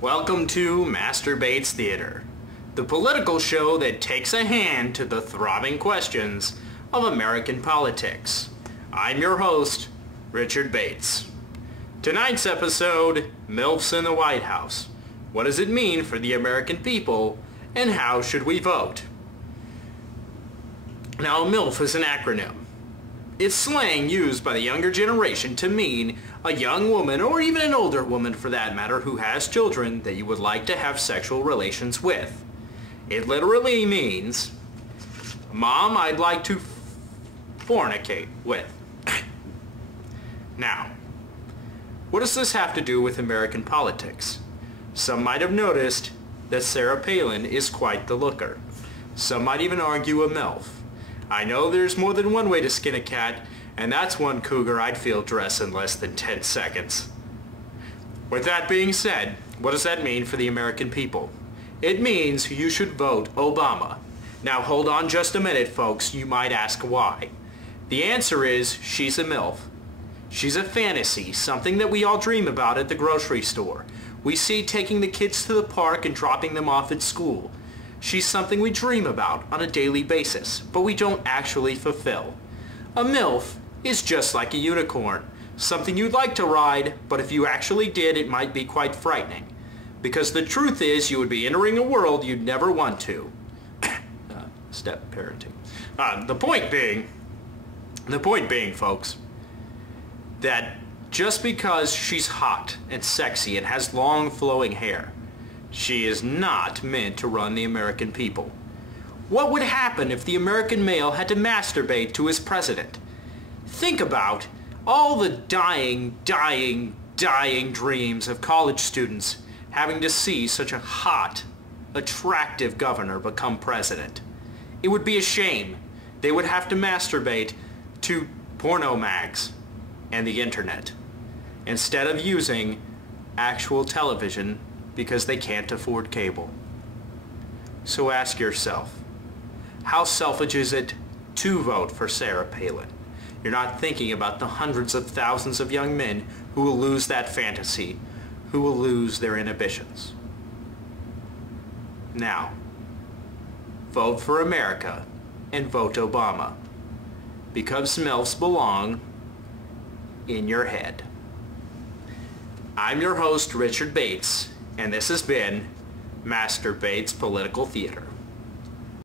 Welcome to Masturbates Theater, the political show that takes a hand to the throbbing questions of American politics. I'm your host, Richard Bates. Tonight's episode, Milfs in the White House. What does it mean for the American people, and how should we vote? Now, MILF is an acronym. It's slang used by the younger generation to mean a young woman, or even an older woman for that matter, who has children that you would like to have sexual relations with. It literally means, Mom, I'd like to fornicate with. Now, what does this have to do with American politics? Some might have noticed that Sarah Palen is quite the looker. Some might even argue a MILF. I know there's more than one way to skin a cat, and that's one cougar I'd feel dress in less than 10 seconds. With that being said, what does that mean for the American people? It means you should vote Obama. Now hold on just a minute, folks. You might ask why. The answer is she's a MILF. She's a fantasy, something that we all dream about at the grocery store. We see taking the kids to the park and dropping them off at school. She's something we dream about on a daily basis, but we don't actually fulfill. A MILF is just like a unicorn, something you'd like to ride, but if you actually did, it might be quite frightening. Because the truth is, you would be entering a world you'd never want to. Step parenting. The point being, folks, that just because she's hot and sexy and has long flowing hair, she is not meant to run the American people. What would happen if the American male had to masturbate to his president? Think about all the dying dreams of college students having to see such a hot, attractive governor become president. It would be a shame. They would have to masturbate to porno mags and the internet instead of using actual television because they can't afford cable. So ask yourself, how selfish is it to vote for Sarah Palen? You're not thinking about the hundreds of thousands of young men who will lose that fantasy, who will lose their inhibitions. Now, vote for America and vote Obama, because MILFs belong in your head. I'm your host, Richard Bates, and this has been Masturbates Political Theater.